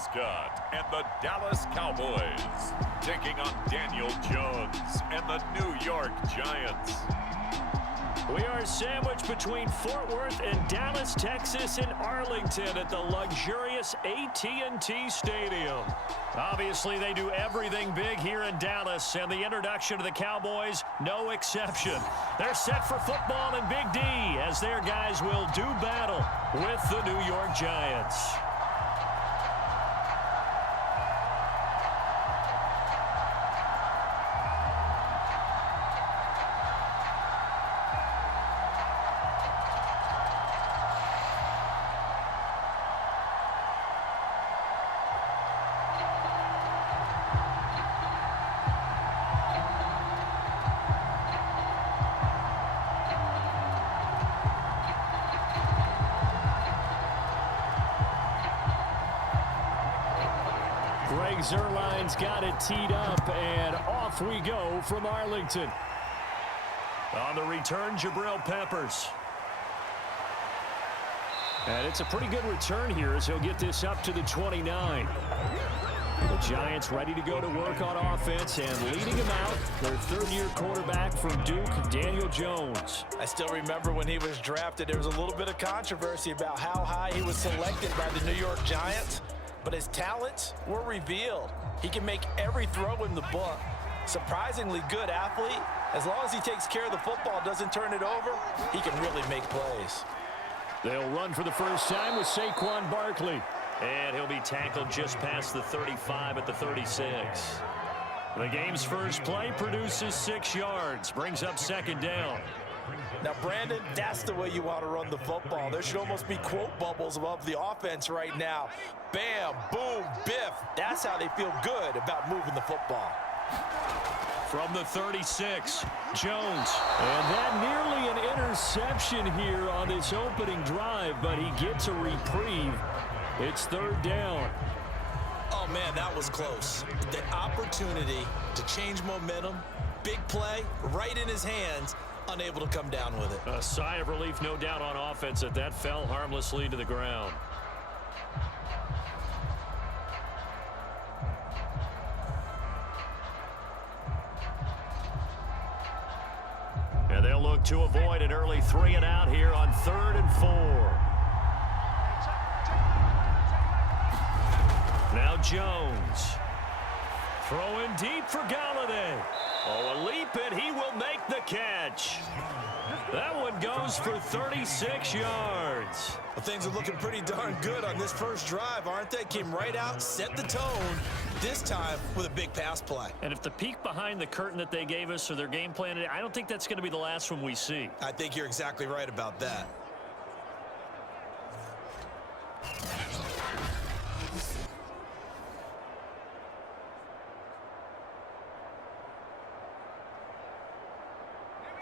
mascot and the Dallas Cowboys, taking on Daniel Jones and the New York Giants. We are sandwiched between Fort Worth and Dallas, Texas, and Arlington at the luxurious AT&T Stadium. Obviously, they do everything big here in Dallas, and the introduction to the Cowboys, no exception. They're set for football in Big D as their guys will do battle with the New York Giants. Zerline's got it teed up, and off we go from Arlington. On the return, Jabril Peppers. And it's a pretty good return here as he'll get this up to the 29. The Giants ready to go to work on offense, and leading him out, their third-year quarterback from Duke, Daniel Jones. I still remember when he was drafted, there was a little bit of controversy about how high he was selected by the New York Giants. But his talents were revealed. He can make every throw in the book. Surprisingly good athlete. As long as he takes care of the football, doesn't turn it over, he can really make plays. They'll run for the first time with Saquon Barkley. And he'll be tackled just past the 35 at the 36. The game's first play produces 6 yards, brings up second down. Now, Brandon, that's the way you want to run the football. There should almost be quote bubbles above the offense right now. Bam, boom, biff. That's how they feel good about moving the football. From the 36, Jones. And that nearly an interception here on this opening drive, but he gets a reprieve. It's third down. Oh, man, that was close. The opportunity to change momentum, big play, right in his hands, unable to come down with it. A sigh of relief, no doubt, on offense that fell harmlessly to the ground. And they'll look to avoid an early 3-and-out here on 3rd and 4. Now Jones. Throwing deep for Galladay. Oh, a leap, and he will make the catch. That one goes for 36 yards. Well, things are looking pretty darn good on this first drive, aren't they? Came right out, set the tone, this time with a big pass play. And if the peek behind the curtain that they gave us or their game plan, I don't think that's going to be the last one we see. I think you're exactly right about that.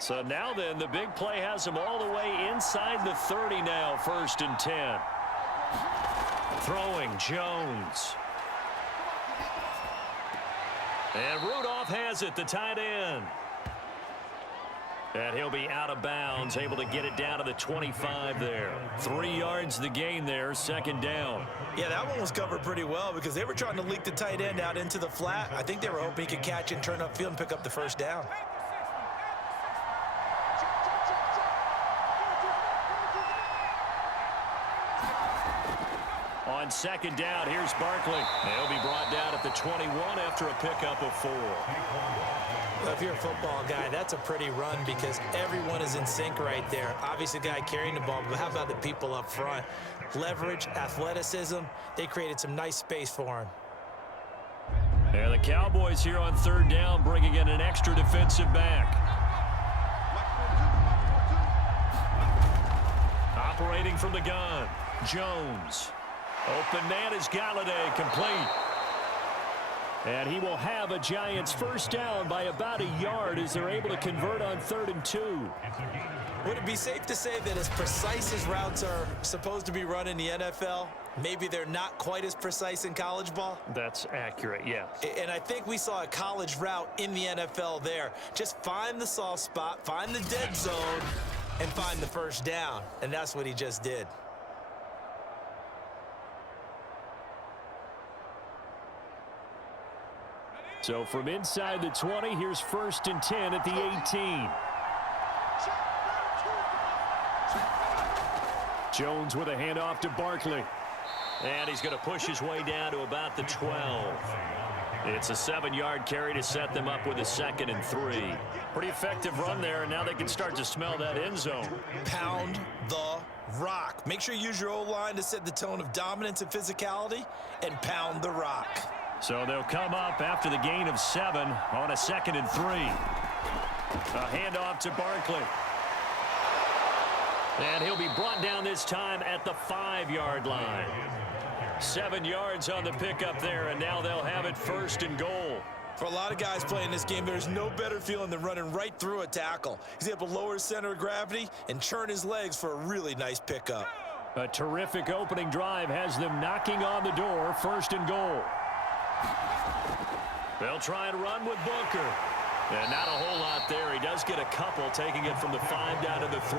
So now then, the big play has him all the way inside the 30 now, 1st and 10. Throwing, Jones. And Rudolph has it, the tight end. And he'll be out of bounds, able to get it down to the 25 there. 3 yards the gain there, 2nd down. Yeah, that one was covered pretty well because they were trying to leak the tight end out into the flat. I think they were hoping he could catch and turn upfield and pick up the first down. On 2nd down, here's Barkley. He'll be brought down at the 21 after a pickup of 4. Well, if you're a football guy, that's a pretty run because everyone is in sync right there. Obviously, the guy carrying the ball, but how about the people up front? Leverage, athleticism, they created some nice space for him. And the Cowboys here on 3rd down, bringing in an extra defensive back. Operating from the gun, Jones. Open man is Galladay, complete. And he will have a Giants first down by about a yard as they're able to convert on 3rd and 2. Would it be safe to say that as precise as routes are supposed to be run in the NFL, maybe they're not quite as precise in college ball? That's accurate, yeah. And I think we saw a college route in the NFL there. Just find the soft spot, find the dead zone, and find the first down. And that's what he just did. So from inside the 20, here's 1st and 10 at the 18. Jones with a handoff to Barkley. And he's going to push his way down to about the 12. It's a 7-yard carry to set them up with a 2nd and 3. Pretty effective run there, and now they can start to smell that end zone. Pound the rock. Make sure you use your O-line to set the tone of dominance and physicality, and pound the rock. So they'll come up after the gain of 7 on a 2nd and 3. A handoff to Barkley. And he'll be brought down this time at the 5-yard line. 7 yards on the pickup there, and now they'll have it 1st and goal. For a lot of guys playing this game, there's no better feeling than running right through a tackle. He's able to lower his center of gravity and churn his legs for a really nice pickup. A terrific opening drive has them knocking on the door, 1st and goal. They'll try and run with Booker. And not a whole lot there. He does get a couple, taking it from the 5 down to the 3.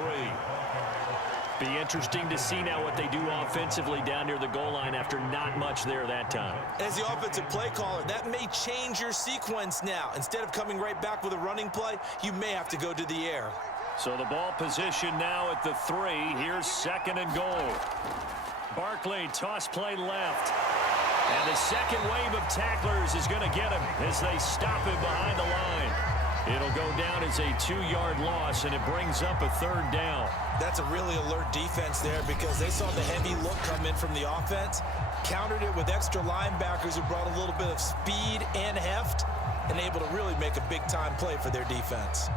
Be interesting to see now what they do offensively down near the goal line after not much there that time. As the offensive play caller, that may change your sequence now. Instead of coming right back with a running play, you may have to go to the air. So the ball position now at the 3. Here's 2nd and goal. Barkley, toss play left. And the second wave of tacklers is going to get him as they stop him behind the line. It'll go down as a 2-yard loss, and it brings up a 3rd down. That's a really alert defense there because they saw the heavy look come in from the offense, countered it with extra linebackers who brought a little bit of speed and heft, and able to really make a big-time play for their defense.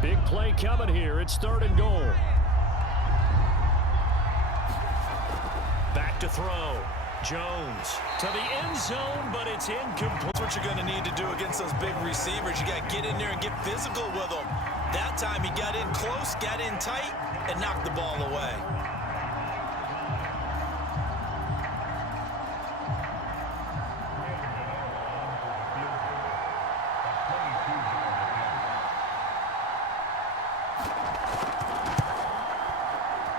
Big play coming here. It's 3rd and goal. Back to throw. Jones to the end zone, but it's incomplete. That's what you're going to need to do against those big receivers. You got to get in there and get physical with them. That time he got in close, got in tight, and knocked the ball away.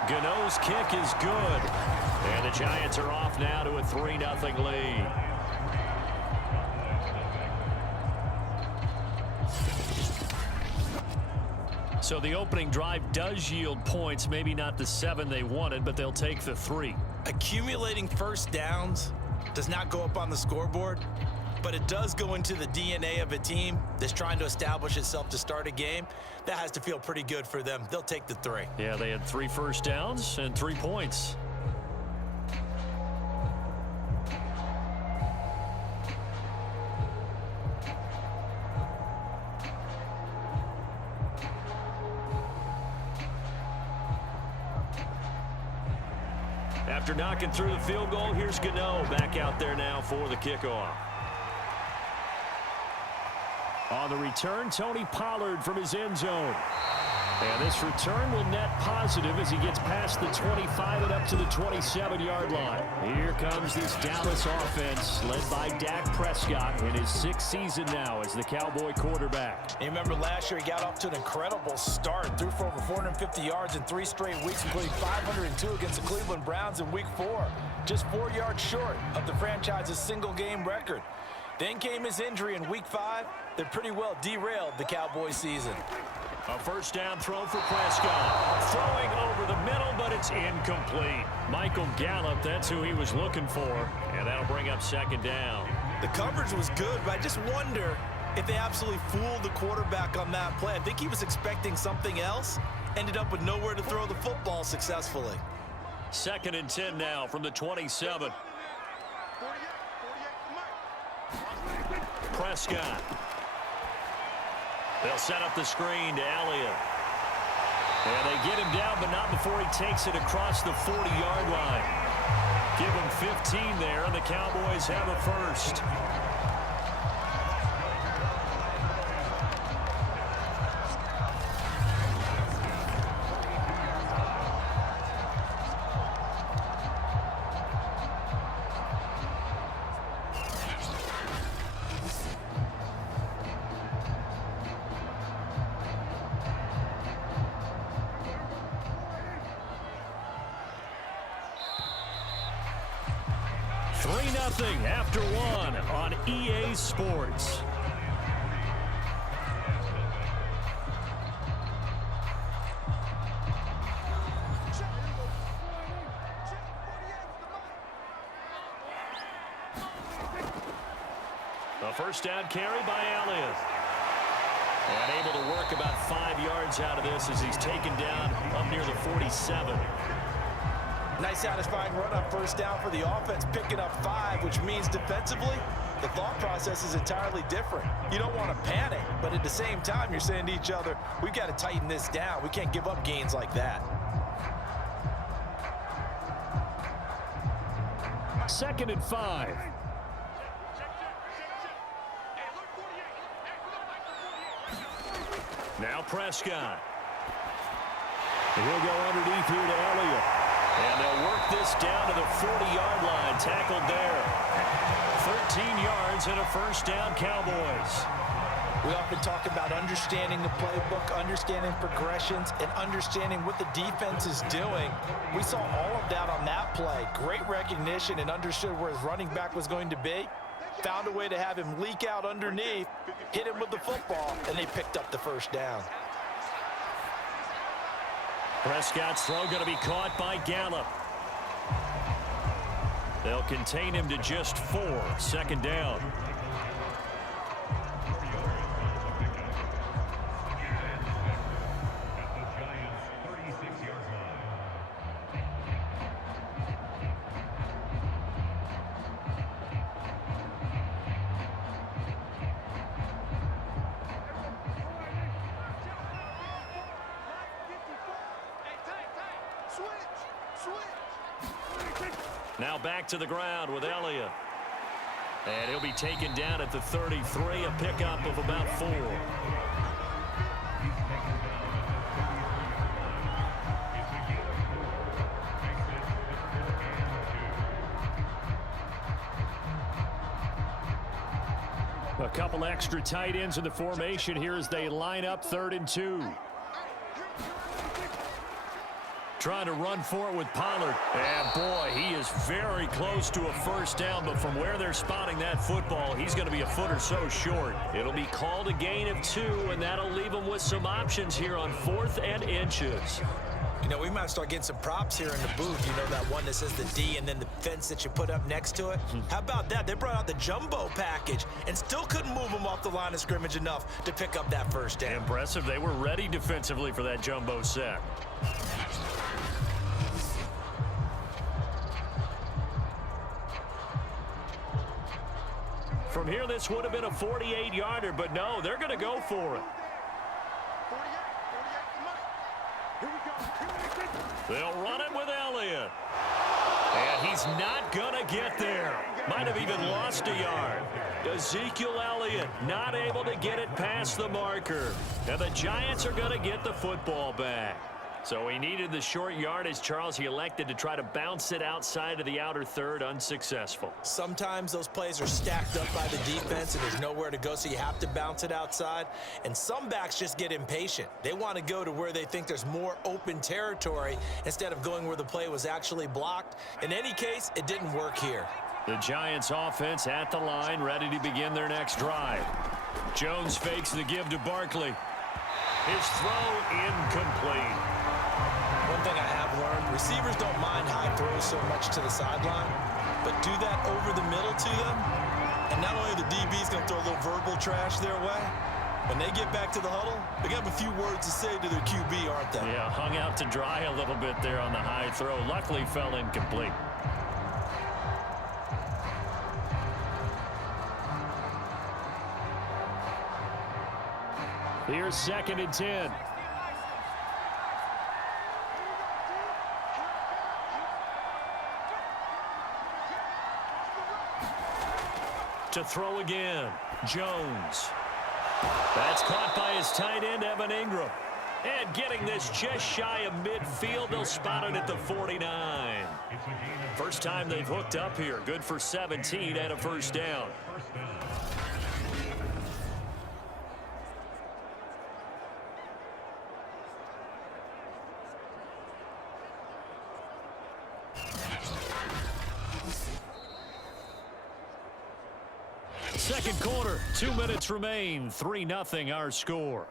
Gano's kick is good. And the Giants are off now to a 3-0 lead. So the opening drive does yield points, maybe not the 7 they wanted, but they'll take the 3. Accumulating first downs does not go up on the scoreboard, but it does go into the DNA of a team that's trying to establish itself to start a game. That has to feel pretty good for them. They'll take the 3. Yeah, they had 3 first downs and 3 points. After knocking through the field goal, here's Gano back out there now for the kickoff. On the return, Tony Pollard from his end zone. And this return will net positive as he gets past the 25 and up to the 27-yard line. Here comes this Dallas offense led by Dak Prescott in his 6th season now as the Cowboy quarterback. You remember last year he got off to an incredible start, threw for over 450 yards in 3 straight weeks, including 502 against the Cleveland Browns in Week 4. Just 4 yards short of the franchise's single-game record. Then came his injury in Week 5 that pretty well derailed the Cowboy season. A first down throw for Prescott. Throwing over the middle, but it's incomplete. Michael Gallup, that's who he was looking for, and that'll bring up 2nd down. The coverage was good, but I just wonder if they absolutely fooled the quarterback on that play. I think he was expecting something else, ended up with nowhere to throw the football successfully. 2nd and 10 now from the 27. Prescott. They'll set up the screen to Elliott. And they get him down, but not before he takes it across the 40-yard line. Give him 15 there, and the Cowboys have a first. 3-0 after one on EA Sports. A first down carry by Elliott. And able to work about 5 yards out of this as he's taken down up near the 47. Nice satisfying run on first down for the offense, picking up 5, which means defensively, the thought process is entirely different. You don't want to panic, but at the same time, you're saying to each other, we've got to tighten this down. We can't give up gains like that. 2nd and 5. Now Prescott. He'll go underneath here to Elliott. And they'll work this down to the 40-yard line. Tackled there. 13 yards and a first down, Cowboys. We often talk about understanding the playbook, understanding progressions, and understanding what the defense is doing. We saw all of that on that play. Great recognition and understood where his running back was going to be. Found a way to have him leak out underneath, hit him with the football, and they picked up the first down. Prescott's throw going to be caught by Gallup. They'll contain him to just 4. 2nd down. Now back to the ground with Elliott. And he'll be taken down at the 33, a pickup of about 4. A couple extra tight ends in the formation here as they line up 3rd and 2. Trying to run for it with Pollard. And boy, he is very close to a first down, but from where they're spotting that football, he's going to be a foot or so short. It'll be called a gain of 2, and that'll leave him with some options here on 4th and inches. You know, we might start getting some props here in the booth. You know, that one that says the D and then the fence that you put up next to it? How about that? They brought out the jumbo package and still couldn't move him off the line of scrimmage enough to pick up that first down. Impressive. They were ready defensively for that jumbo sack. From here, this would have been a 48-yarder, but no, they're going to go for it. They'll run it with Elliott. And he's not going to get there. Might have even lost a yard. Ezekiel Elliott not able to get it past the marker. And the Giants are going to get the football back. So he needed the short yardage, Charles. He elected to try to bounce it outside of the outer third, unsuccessful. Sometimes those plays are stacked up by the defense and there's nowhere to go, so you have to bounce it outside. And some backs just get impatient. They want to go to where they think there's more open territory instead of going where the play was actually blocked. In any case, it didn't work here. The Giants offense at the line, ready to begin their next drive. Jones fakes the give to Barkley. His throw incomplete. One thing I have learned, receivers don't mind high throws so much to the sideline, but do that over the middle to them, and not only the DB's going to throw a little verbal trash their way, when they get back to the huddle, they got a few words to say to their QB, aren't they? Yeah, hung out to dry a little bit there on the high throw. Luckily fell incomplete. Here's 2nd and 10. To throw again, Jones. That's caught by his tight end, Evan Ingram. And getting this just shy of midfield, they'll spot it at the 49. First time they've hooked up here. Good for 17 and a first down. second quarter. 2 minutes remain. 3-0 our score.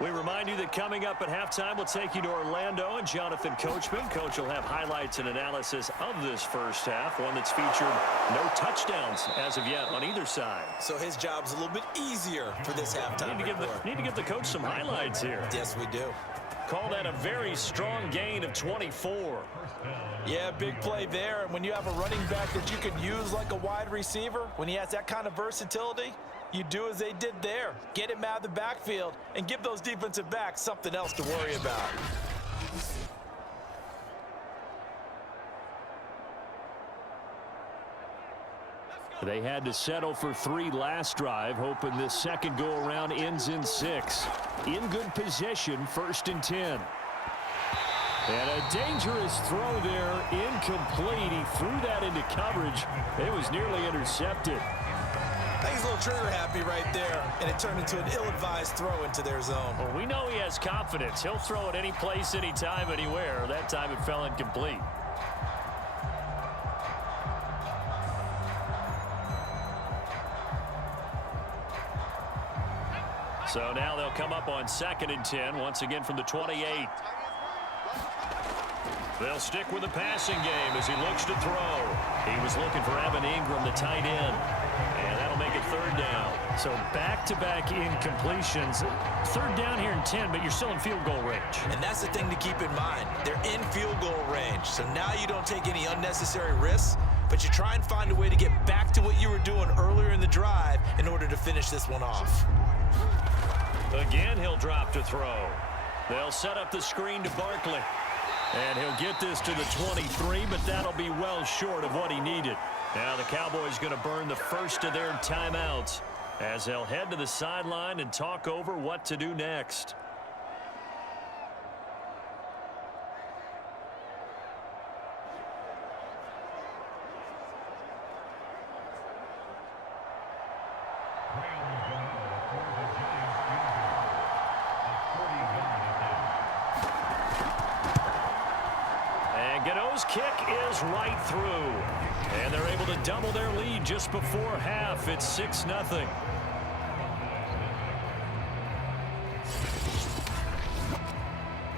We remind you that coming up at halftime, we'll take you to Orlando and Jonathan Coachman. Coach will have highlights and analysis of this first half, one that's featured no touchdowns as of yet on either side. So his job's a little bit easier for this halftime. Need to give the coach some highlights here. Yes, we do. Call that a very strong gain of 24. Yeah, big play there. And when you have a running back that you can use like a wide receiver, when he has that kind of versatility, you do as they did there. Get him out of the backfield and give those defensive backs something else to worry about. They had to settle for 3 last drive, hoping this second go-around ends in 6. In good position, 1st and 10. And a dangerous throw there, incomplete. He threw that into coverage. It was nearly intercepted. I think he's a little trigger happy right there, and it turned into an ill-advised throw into their zone. Well, we know he has confidence. He'll throw it any place, anytime, anywhere. That time it fell incomplete. So now they'll come up on 2nd and 10, once again from the 28. They'll stick with the passing game as he looks to throw. He was looking for Evan Ingram, the tight end. And that'll make it 3rd down. So back-to-back incompletions. 3rd down here in 10, but you're still in field goal range. And that's the thing to keep in mind. They're in field goal range. So now you don't take any unnecessary risks, but you try and find a way to get back to what you were doing earlier in the drive in order to finish this one off. Again, he'll drop to throw. They'll set up the screen to Barkley. And he'll get this to the 23, but that'll be well short of what he needed. Now the Cowboys going to burn the first of their timeouts as they'll head to the sideline and talk over what to do next. Kick is right through. And they're able to double their lead just before half. It's 6-0.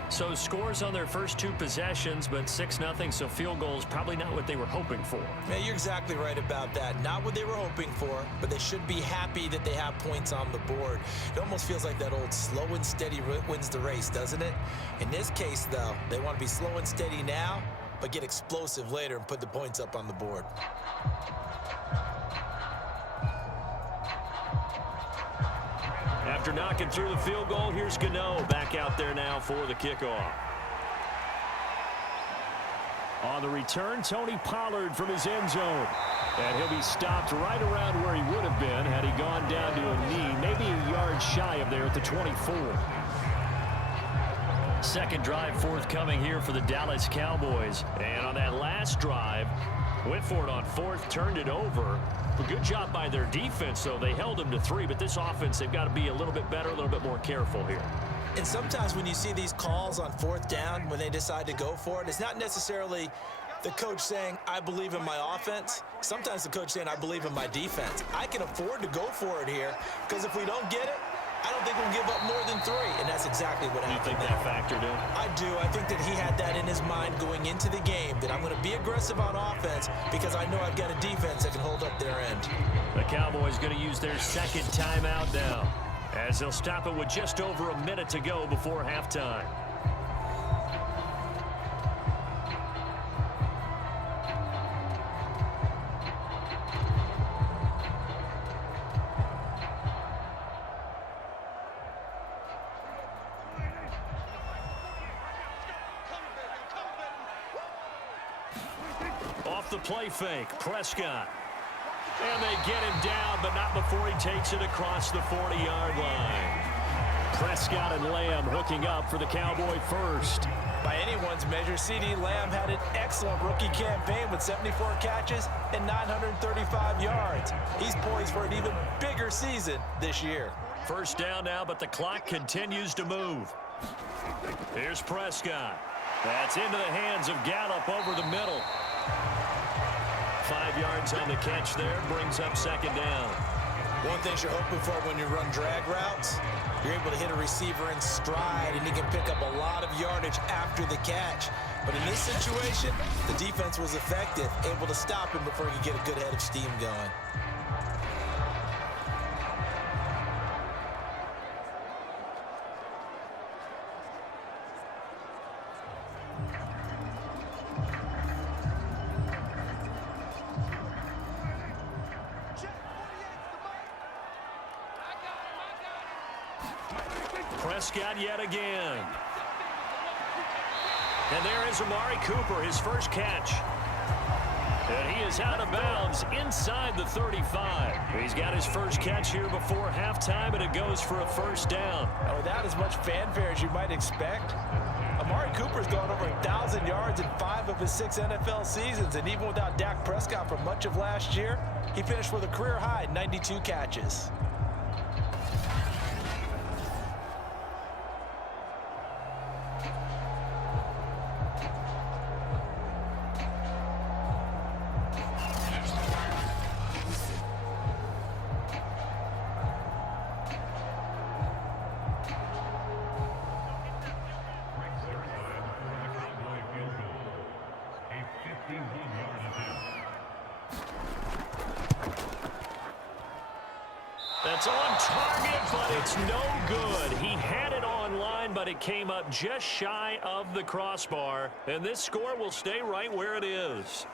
So scores on their first 2 possessions, but 6-0, so field goals probably not what they were hoping for. Yeah, you're exactly right about that. Not what they were hoping for, but they should be happy that they have points on the board. It almost feels like that old slow and steady wins the race, doesn't it? In this case, though, they want to be slow and steady now, but get explosive later and put the points up on the board. After knocking through the field goal, here's Gano back out there now for the kickoff. On the return, Tony Pollard from his end zone. And he'll be stopped right around where he would have been had he gone down to a knee, maybe a yard shy of there at the 24. Second drive forthcoming here for the Dallas Cowboys. And on that last drive, went for it on 4th, turned it over. A good job by their defense, though. They held them to 3, but this offense, they've got to be a little bit better, a little bit more careful here. And sometimes when you see these calls on 4th down, when they decide to go for it, it's not necessarily the coach saying, I believe in my offense. Sometimes the coach saying, I believe in my defense. I can afford to go for it here, because if we don't get it, I don't think we'll give up more than 3, and that's exactly what happened. You think that factored in? I do. I think that he had that in his mind going into the game, that I'm going to be aggressive on offense because I know I've got a defense that can hold up their end. The Cowboys going to use their second timeout now, as they'll stop it with just over a minute to go before halftime. Off the play fake, Prescott. And they get him down, but not before he takes it across the 40-yard line. Prescott and Lamb hooking up for the Cowboy first. By anyone's measure, CeeDee Lamb had an excellent rookie campaign with 74 catches and 935 yards. He's poised for an even bigger season this year. First down now, but the clock continues to move. Here's Prescott. That's into the hands of Gallup over the middle. 5 yards on the catch there, brings up second down. One thing you're hoping for when you run drag routes, you're able to hit a receiver in stride, and he can pick up a lot of yardage after the catch. But in this situation, the defense was effective, able to stop him before he could get a good head of steam going. Prescott yet again. And there is Amari Cooper, his first catch. And he is out of bounds inside the 35. He's got his first catch here before halftime, and it goes for a first down. And without as much fanfare as you might expect, Amari Cooper's gone over 1,000 yards in 5 of his 6 NFL seasons. And even without Dak Prescott for much of last year, he finished with a career-high 92 catches. That's on target, but it's no good. He had it online, but it came up just shy of the crossbar. And this score will stay right where it is.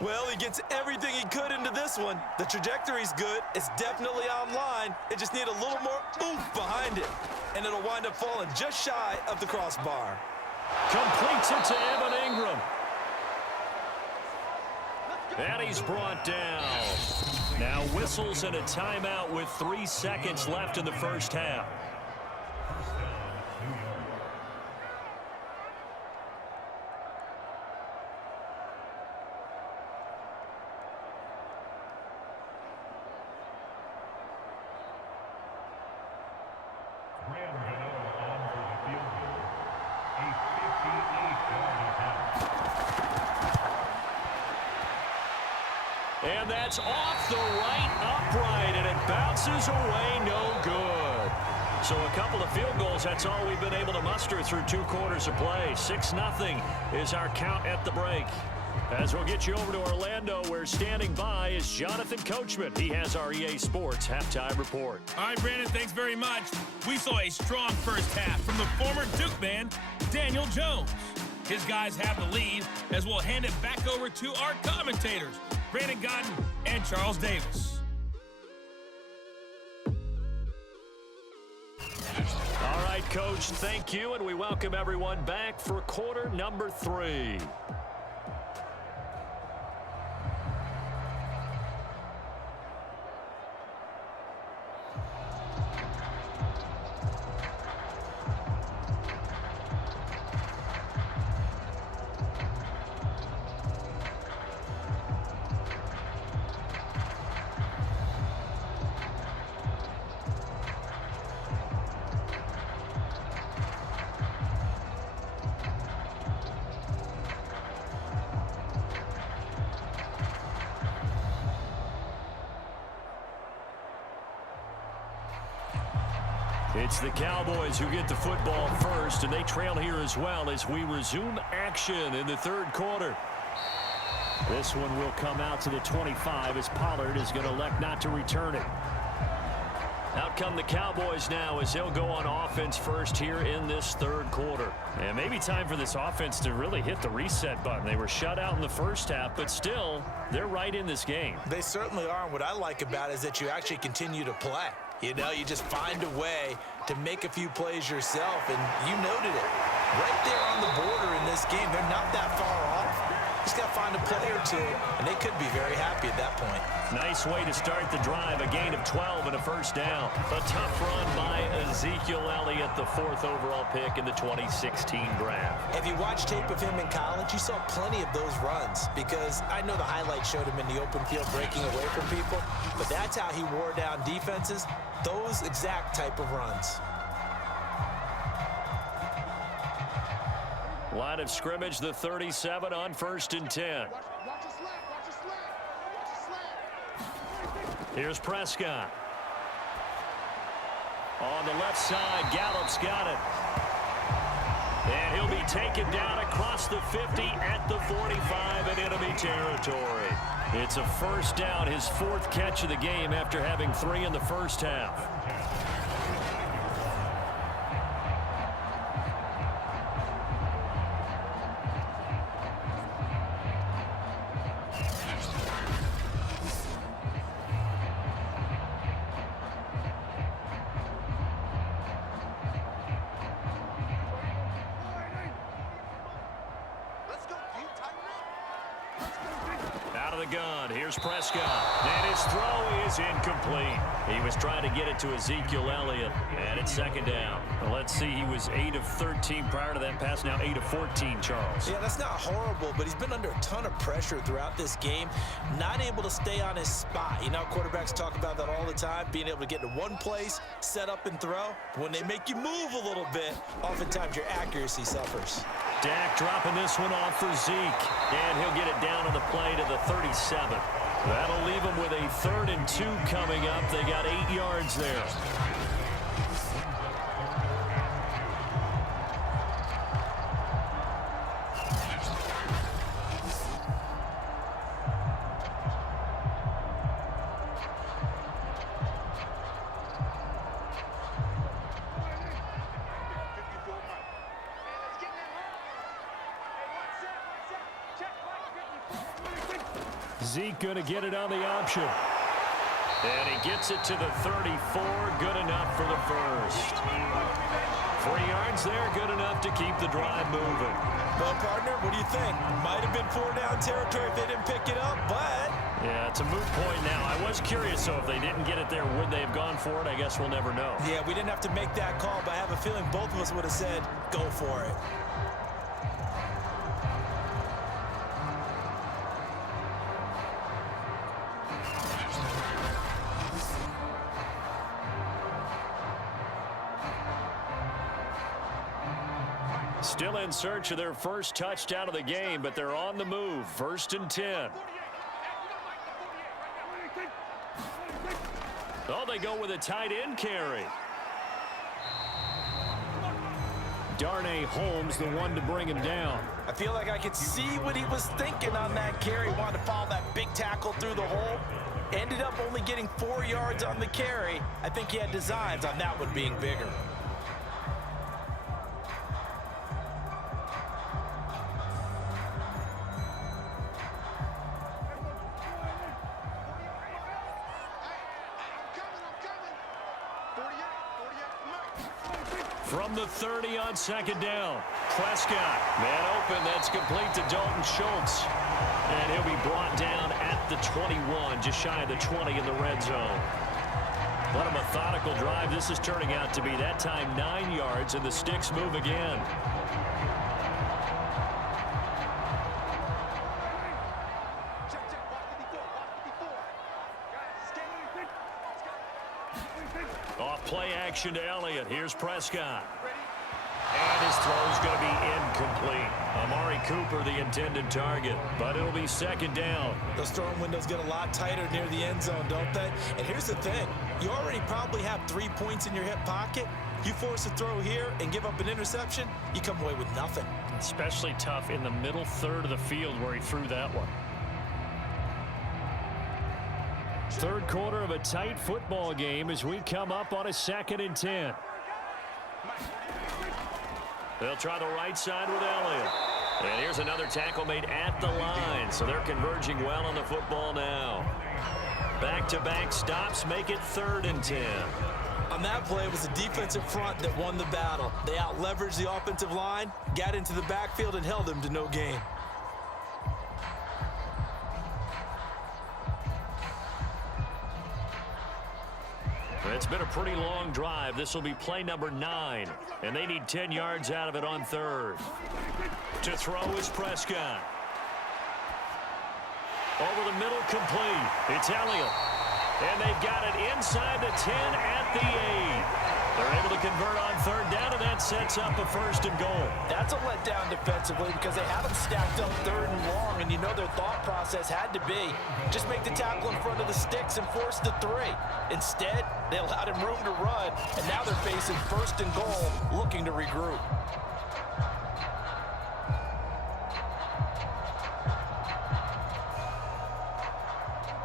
Well, he gets everything he could into this one. The trajectory's good. It's definitely online. It just need a little more oomph behind it. And it'll wind up falling just shy of the crossbar. Completes it to Evan Ingram. And he's brought down. Now whistles and a timeout with 3 seconds left in the first half. And that's off the right upright, and it bounces away, no good. So a couple of field goals, that's all we've been able to muster through 2 quarters of play. 6-0 is our count at the break. As we'll get you over to Orlando, where standing by is Jonathan Coachman. He has our EA Sports halftime report. All right, Brandon, thanks very much. We saw a strong first half from the former Duke man, Daniel Jones. His guys have the lead, as we'll hand it back over to our commentators, Brandon Godden and Charles Davis. All right, Coach, thank you, and we welcome everyone back for quarter number 3. It's the Cowboys who get the football first, and they trail here as well as we resume action in the third quarter. This one will come out to the 25 as Pollard is going to elect not to return it. Out come the Cowboys now as they'll go on offense first here in this third quarter. And maybe time for this offense to really hit the reset button. They were shut out in the first half, but still, they're right in this game. They certainly are, and what I like about it is that you actually continue to play. You know, you just find a way to make a few plays yourself, and you noted it. Right there on the border in this game, they're not that far off. He's got to find a play or two, and they could be very happy at that point. Nice way to start the drive. A gain of 12 and a first down. A tough run by Ezekiel Elliott, the 4th overall pick in the 2016 draft. If you watch tape of him in college, you saw plenty of those runs, because I know the highlights showed him in the open field breaking away from people, but that's how he wore down defenses, those exact type of runs. Line of scrimmage, the 37 on 1st and 10. Here's Prescott. On the left side, Gallup's got it. And he'll be taken down across the 50 at the 45 in enemy territory. It's a first down, his 4th catch of the game after having 3 in the first half. Out of the gun, here's Prescott. And his throw is incomplete. He was trying to get it to Ezekiel Elliott, and it's 2nd down. Well, let's see, he was 8 of 13 prior to that pass, now 8 of 14, Charles. Yeah, that's not horrible, but he's been under a ton of pressure throughout this game, not able to stay on his spot. You know, quarterbacks talk about that all the time, being able to get to one place, set up and throw. When they make you move a little bit, oftentimes your accuracy suffers. Dak dropping this one off for Zeke, and he'll get it down on the play to the 37. That'll leave them with a 3rd and 2 coming up. They got 8 yards there. Zeke going to get it on the option. And he gets it to the 34. Good enough for the first. 3 yards there, good enough to keep the drive moving. Well, partner, what do you think? Might have been 4-down territory if they didn't pick it up, but... Yeah, it's a moot point now. I was curious, so if they didn't get it there, would they have gone for it? I guess we'll never know. Yeah, we didn't have to make that call, but I have a feeling both of us would have said, go for it. Still in search of their first touchdown of the game, but they're on the move. 1st and 10. Oh, they go with a tight end carry. Darnay Holmes, the one to bring him down. I feel like I could see what he was thinking on that carry. Wanted to follow that big tackle through the hole. Ended up only getting 4 yards on the carry. I think he had designs on that one being bigger. From the 30 on 2nd down. Prescott, man open, that's complete to Dalton Schultz. And he'll be brought down at the 21, just shy of the 20 in the red zone. What a methodical drive this is turning out to be. That time 9 yards, and the sticks move again. Off play action to Elliott. Here's Prescott. And his throw's going to be incomplete. Amari Cooper, the intended target, but it'll be 2nd down. Those throwing windows get a lot tighter near the end zone, don't they? And here's the thing. You already probably have 3 points in your hip pocket. You force a throw here and give up an interception, you come away with nothing. Especially tough in the middle 3rd of the field where he threw that one. 3rd quarter of a tight football game as we come up on a 2nd and 10. They'll try the right side with Elliott. And here's another tackle made at the line, so they're converging well on the football now. Back-to-back stops make it 3rd and 10. On that play, it was the defensive front that won the battle. They out-leveraged the offensive line, got into the backfield, and held them to no gain. It's been a pretty long drive. This will be play number 9, and they need 10 yards out of it on third. To throw is Prescott. Over the middle, complete. It's Elliott. And they've got it inside the 10 at the 8. They're able to convert on third down, and that sets up a 1st and goal. That's a letdown defensively because they have them stacked up 3rd and long, and you know their thought process had to be just make the tackle in front of the sticks and force the 3. Instead, they allowed him room to run, and now they're facing 1st and goal, looking to regroup.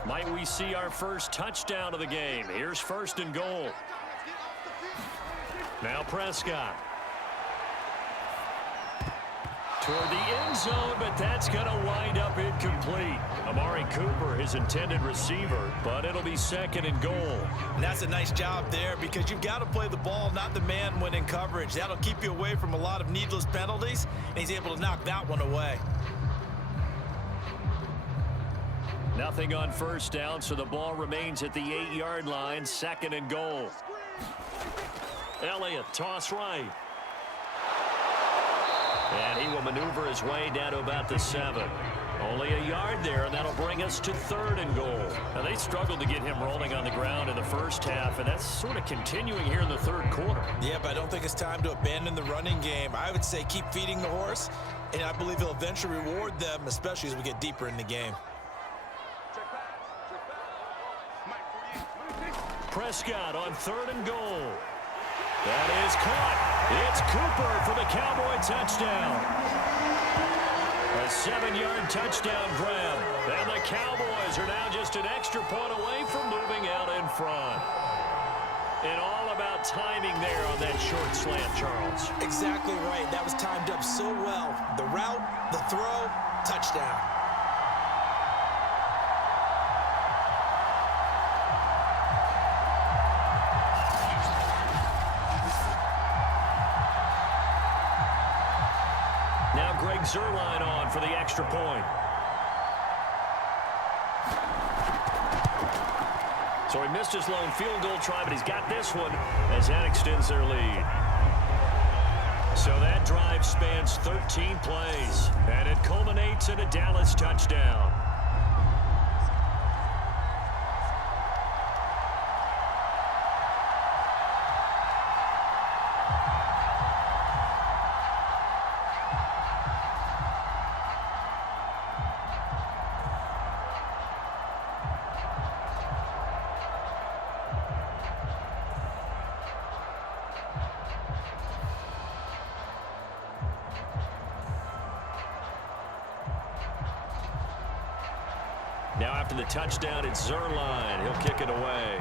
Might we see our first touchdown of the game? Here's 1st and goal. Now Prescott. Toward the end zone, but that's going to wind up incomplete. Amari Cooper, his intended receiver, but it'll be 2nd and goal. And that's a nice job there because you've got to play the ball, not the man when in coverage. That'll keep you away from a lot of needless penalties, and he's able to knock that one away. Nothing on 1st down, so the ball remains at the 8-yard line, 2nd and goal. Elliott, toss right. And he will maneuver his way down to about the 7. Only a yard there, and that'll bring us to 3rd and goal. Now, they struggled to get him rolling on the ground in the first half, and that's sort of continuing here in the 3rd quarter. Yeah, but I don't think it's time to abandon the running game. I would say keep feeding the horse, and I believe he'll eventually reward them, especially as we get deeper in the game. Prescott on 3rd and goal. That is caught. It's Cooper for the Cowboy touchdown. A 7-yard touchdown grab. And the Cowboys are now just an extra point away from moving out in front. And all about timing there on that short slant, Charles. Exactly right. That was timed up so well. The route, the throw, touchdown. Zerline on for the extra point. So he missed his lone field goal try, but he's got this one as that extends their lead. So that drive spans 13 plays, and it culminates in a Dallas touchdown. Now after the touchdown, it's Zerline. He'll kick it away.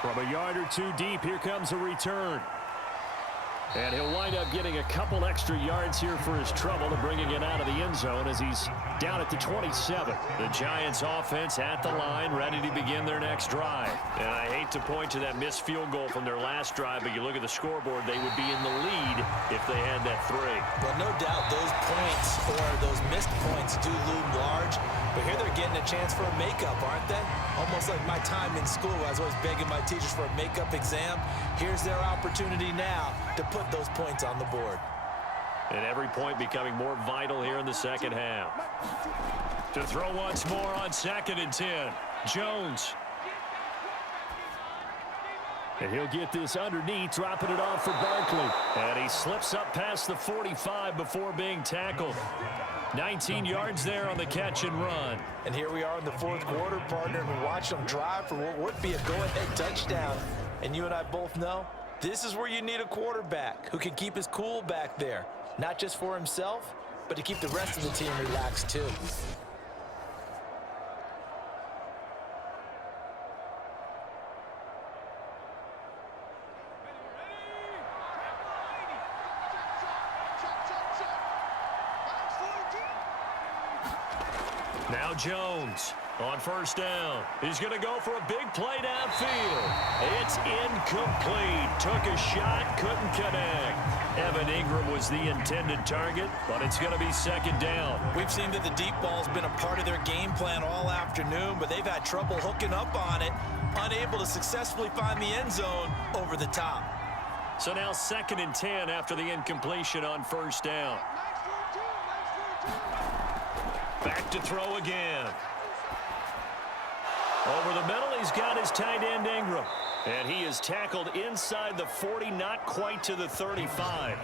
From a yard or 2 deep, here comes a return. And he'll wind up getting a couple extra yards here for his trouble and bringing it out of the end zone as he's down at the 27. The Giants offense at the line, ready to begin their next drive. And I hate to point to that missed field goal from their last drive, but you look at the scoreboard, they would be in the lead if they had that 3. Well, no doubt those points or those missed points do loom large, but here they're getting a chance for a makeup, aren't they? Almost like my time in school. I was always begging my teachers for a makeup exam. Here's their opportunity now to put those points on the board. And every point becoming more vital here in the second half. To throw once more on 2nd and 10. Jones. And he'll get this underneath, dropping it off for Barkley. And he slips up past the 45 before being tackled. 19 yards there on the catch and run. And here we are in the 4th quarter, partner, and we watch them drive for what would be a go-ahead touchdown. And you and I both know this is where you need a quarterback who can keep his cool back there. Not just for himself, but to keep the rest of the team relaxed too. Now Jones. On first down, he's going to go for a big play downfield. It's incomplete. Took a shot, couldn't connect. Evan Ingram was the intended target, but it's going to be second down. We've seen that the deep ball's been a part of their game plan all afternoon, but they've had trouble hooking up on it, unable to successfully find the end zone over the top. So now 2nd and 10 after the incompletion on first down. Back to throw again. Over the middle, he's got his tight end Ingram. And he is tackled inside the 40, not quite to the 35.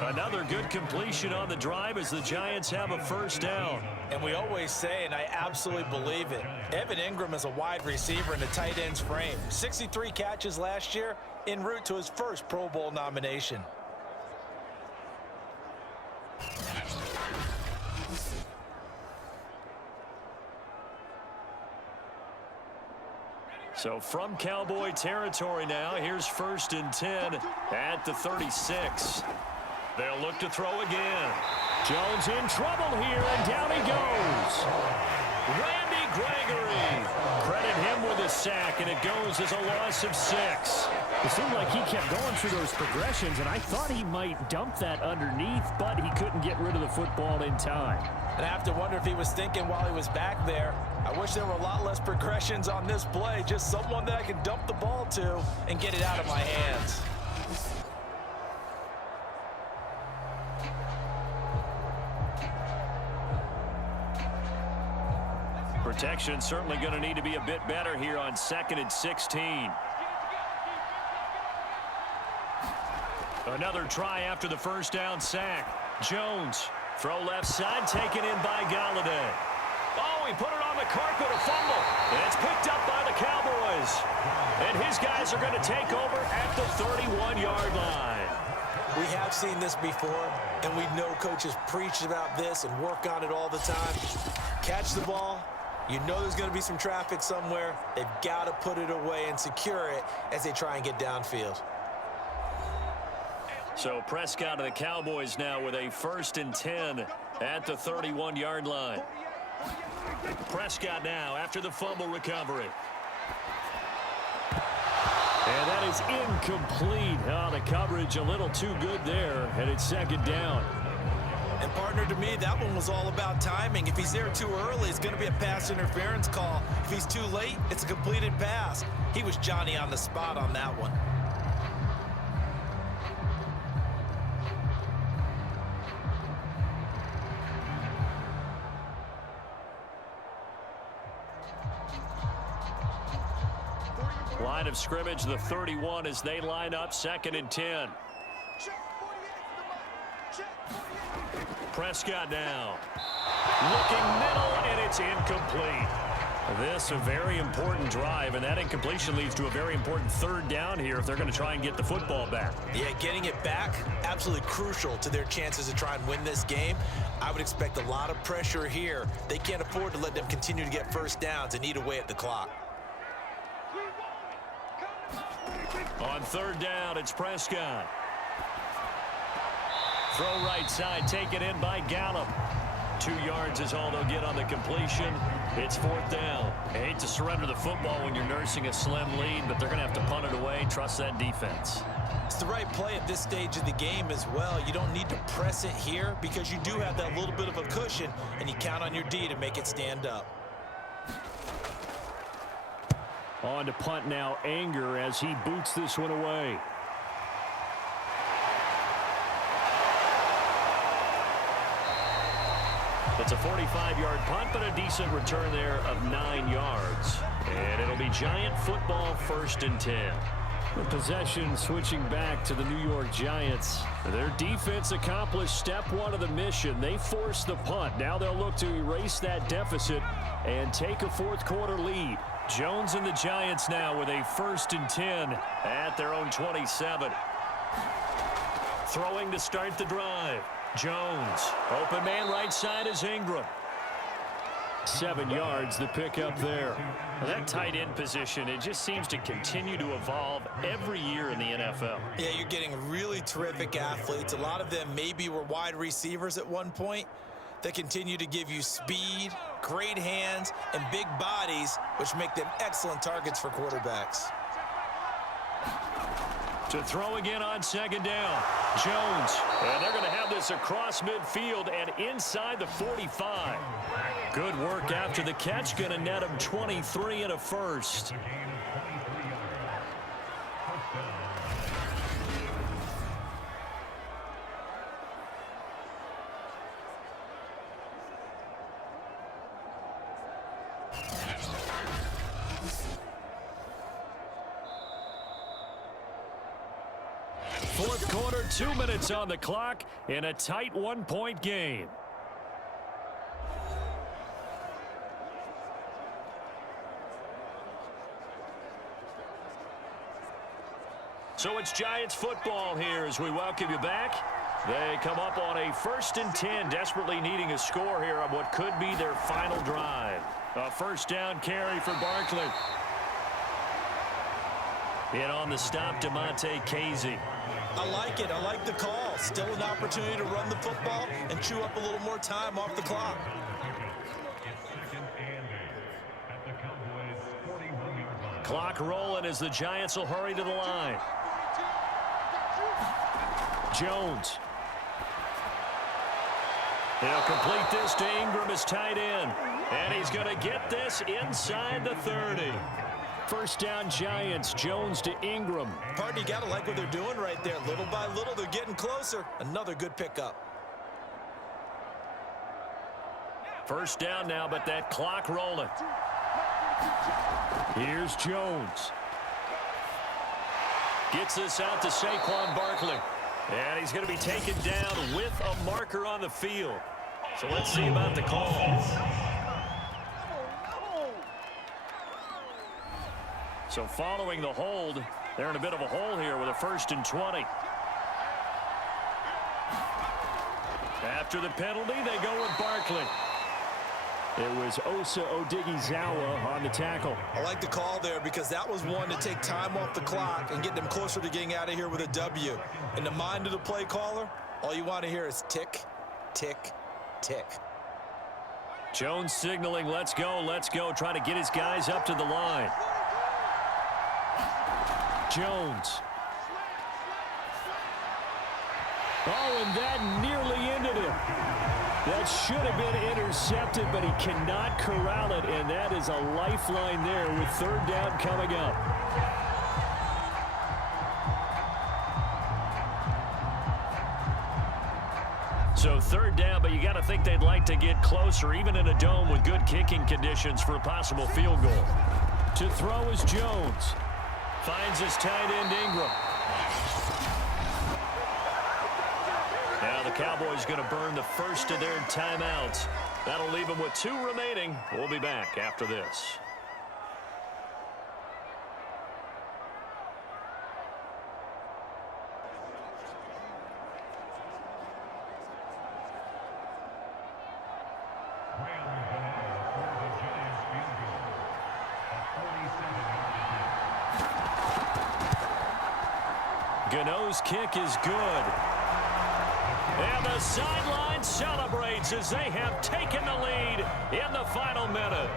Another good completion on the drive as the Giants have a first down. And we always say, and I absolutely believe it, Evan Ingram is a wide receiver in the tight end's frame. 63 catches last year, en route to his first Pro Bowl nomination. So from Cowboy territory now, here's 1st and 10 at the 36. They'll look to throw again. Jones in trouble here, and down he goes. Randy Gregory. Credit him with a sack, and it goes as a loss of 6. It seemed like he kept going through those progressions, and I thought he might dump that underneath, but he couldn't get rid of the football in time. And I have to wonder if he was thinking while he was back there, I wish there were a lot less progressions on this play, just someone that I can dump the ball to and get it out of my hands. Protection certainly going to need to be a bit better here on 2nd and 16. Another try after the first down sack. Jones, throw left side, taken in by Galladay. Oh, he put it on the carpet, a fumble. And it's picked up by the Cowboys. And his guys are going to take over at the 31-yard line. We have seen this before, and we know coaches preach about this and work on it all the time. Catch the ball. You know there's going to be some traffic somewhere. They've got to put it away and secure it as they try and get downfield. So Prescott of the Cowboys now with a 1st and 10 at the 31-yard line. Prescott now after the fumble recovery. And that is incomplete. Oh, the coverage a little too good there, and it's 2nd down. And partner, to me, that one was all about timing. If he's there too early, it's going to be a pass interference call. If he's too late, it's a completed pass. He was Johnny on the spot on that one. Line of scrimmage, the 31 as they line up 2nd and 10. Prescott now. Looking middle, and it's incomplete. This a very important drive, and that incompletion leads to a very important 3rd down here if they're going to try and get the football back. Yeah, getting it back, absolutely crucial to their chances to try and win this game. I would expect a lot of pressure here. They can't afford to let them continue to get first downs and eat away at the clock. On 3rd down, it's Prescott. Throw right side, taken in by Gallup. 2 yards is all they'll get on the completion. It's 4th down. I hate to surrender the football when you're nursing a slim lead, but they're going to have to punt it away. Trust that defense. It's the right play at this stage of the game as well. You don't need to press it here because you do have that little bit of a cushion, and you count on your D to make it stand up. On to punt now, Anger, as he boots this one away. It's a 45-yard punt, but a decent return there of 9 yards. And it'll be Giant football 1st and 10. The possession switching back to the New York Giants. Their defense accomplished step 1 of the mission. They forced the punt. Now they'll look to erase that deficit and take a 4th quarter lead. Jones and the Giants now with a 1st and 10 at their own 27. Throwing to start the drive. Jones. Open man right side is Ingram. 7 yards the pick up there. Well, that tight end position, it just seems to continue to evolve every year in the NFL. Yeah, you're getting really terrific athletes. A lot of them maybe were wide receivers at one point. They continue to give you speed, great hands, and big bodies, which make them excellent targets for quarterbacks. To throw again on second down, Jones. And they're going to have this across midfield and inside the 45. Good work after the catch. Going to net him 23 and a first. Fourth quarter, 2 minutes on the clock in a tight one-point game. So it's Giants football here as we welcome you back. They come up on a 1st and 10, desperately needing a score here on what could be their final drive. A first down carry for Barkley. In on the stop, DeMonte Casey. I like it. I like the call. Still an opportunity to run the football and chew up a little more time off the clock. Clock rolling as the Giants will hurry to the line. Jones. He'll complete this to Ingram as tight end. And he's going to get this inside the 30. First down Giants, Jones to Ingram. Partner, you got to like what they're doing right there. Little by little, they're getting closer. Another good pickup. First down now, but that clock rolling. Here's Jones. Gets this out to Saquon Barkley. And he's going to be taken down with a marker on the field. So let's see about the call. So following the hold, they're in a bit of a hole here with a 1st and 20. After the penalty, they go with Barkley. It was Osa Odighizuwa on the tackle. I like the call there because that was one to take time off the clock and get them closer to getting out of here with a W. In the mind of the play caller, all you want to hear is tick, tick, tick. Jones signaling, let's go, trying to get his guys up to the line. Jones. Oh, and that nearly ended it. That should have been intercepted, but he cannot corral it, and that is a lifeline there with 3rd down coming up. So 3rd down, but you got to think they'd like to get closer, even in a dome with good kicking conditions for a possible field goal. To throw is Jones. Finds his tight end Ingram. Now the Cowboys going to burn the first of their timeouts. That'll leave them with 2 remaining. We'll be back after this. Gano's kick is good. And the sideline celebrates as they have taken the lead in the final minute.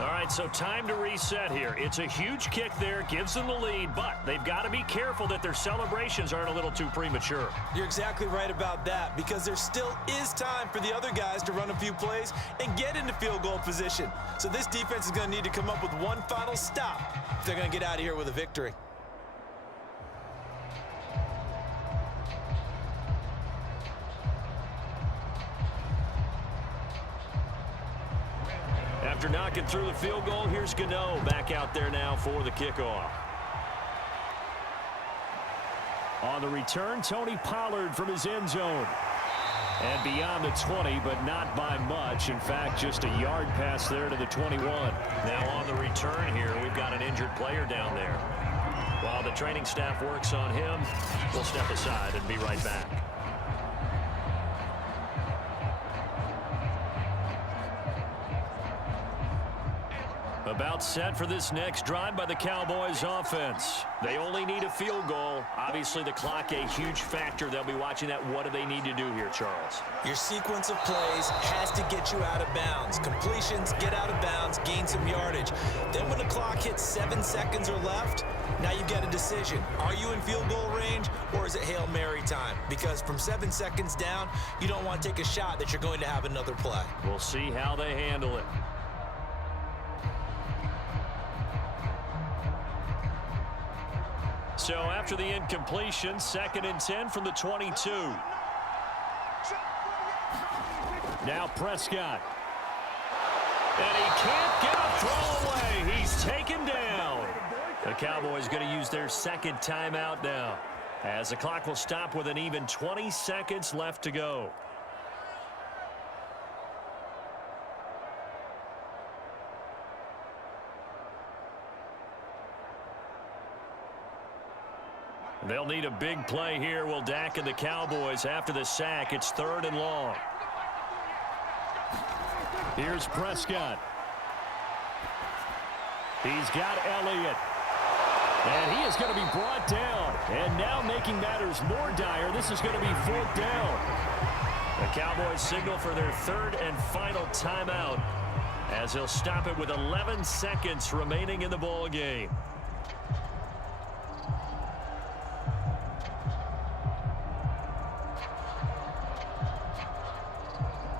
All right, so time to reset here. It's a huge kick there, gives them the lead, but they've got to be careful that their celebrations aren't a little too premature. You're exactly right about that because there still is time for the other guys to run a few plays and get into field goal position. So this defense is going to need to come up with one final stop if they're going to get out of here with a victory. After knocking through the field goal, here's Gano back out there now for the kickoff. On the return, Tony Pollard from his end zone. And beyond the 20, but not by much. In fact, just a yard pass there to the 21. Now on the return here, we've got an injured player down there. While the training staff works on him, we'll step aside and be right back. A About set for this next drive by the Cowboys offense. They only need a field goal. Obviously, the clock a huge factor. They'll be watching that. What do they need to do here, Charles? Your sequence of plays has to get you out of bounds. Completions, get out of bounds, gain some yardage. Then when the clock hits 7 seconds or left, now you get a decision. Are you in field goal range or is it Hail Mary time? Because from 7 seconds down, you don't want to take a shot that you're going to have another play. We'll see how they handle it. So after the incompletion, 2nd and 10 from the 22. Now Prescott. And he can't get a throw away. He's taken down. The Cowboys going to use their 2nd timeout now, as the clock will stop with an even 20 seconds left to go. They'll need a big play here. Will Dak and the Cowboys after the sack. It's 3rd and long. Here's Prescott. He's got Elliott. And he is going to be brought down. And now making matters more dire, this is going to be 4th down. The Cowboys signal for their 3rd and final timeout, as they'll stop it with 11 seconds remaining in the ball game.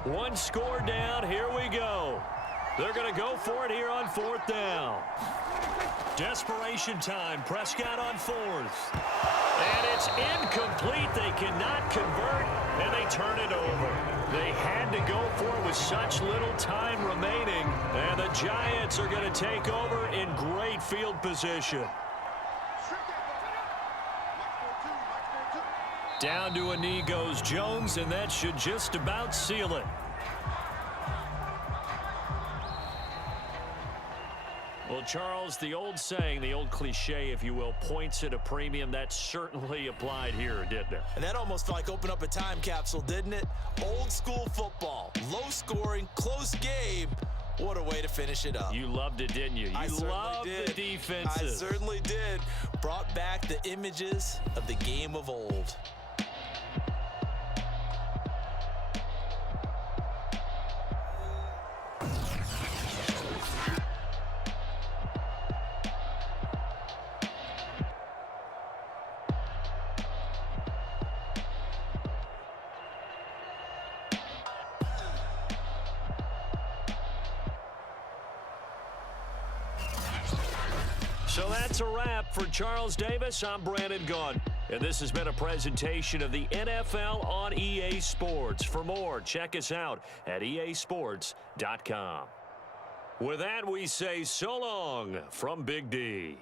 One score down. Here we go. They're going to go for it here on 4th down. Desperation time. Prescott on 4th. And it's incomplete. They cannot convert, and they turn it over. They had to go for it with such little time remaining, and the Giants are going to take over in great field position. Down to a knee goes Jones, and that should just about seal it. Well, Charles, the old saying, the old cliche, if you will, points at a premium, that certainly applied here, didn't it? And that almost like opened up a time capsule, didn't it? Old school football, low scoring, close game. What a way to finish it up. You loved it, didn't you? You loved the defenses. I certainly did. Brought back the images of the game of old. So that's a wrap for Charles Davis. I'm Brandon Gunn, and this has been a presentation of the NFL on EA Sports. For more, check us out at easports.com. With that, we say so long from Big D.